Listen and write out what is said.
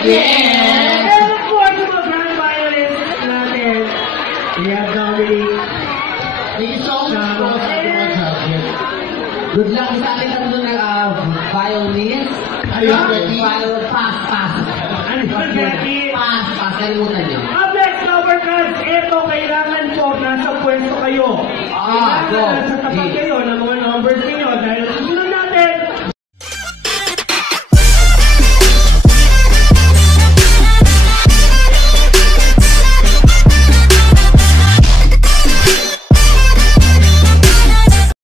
Yes! And of course, yung mga grand violins natin. We have Dominic. Thank you so much po sa ating mga judges. Good luck sa ating tatlo na violins. Ayun, Betty. Pass. Ano ba, Betty? Pass. Kalimutan niyo. Up next, number cards. Ito, kailangan po nasa pwesto kayo. Kailangan go. nasa tapat kayo ng mga numbers ninyo dahil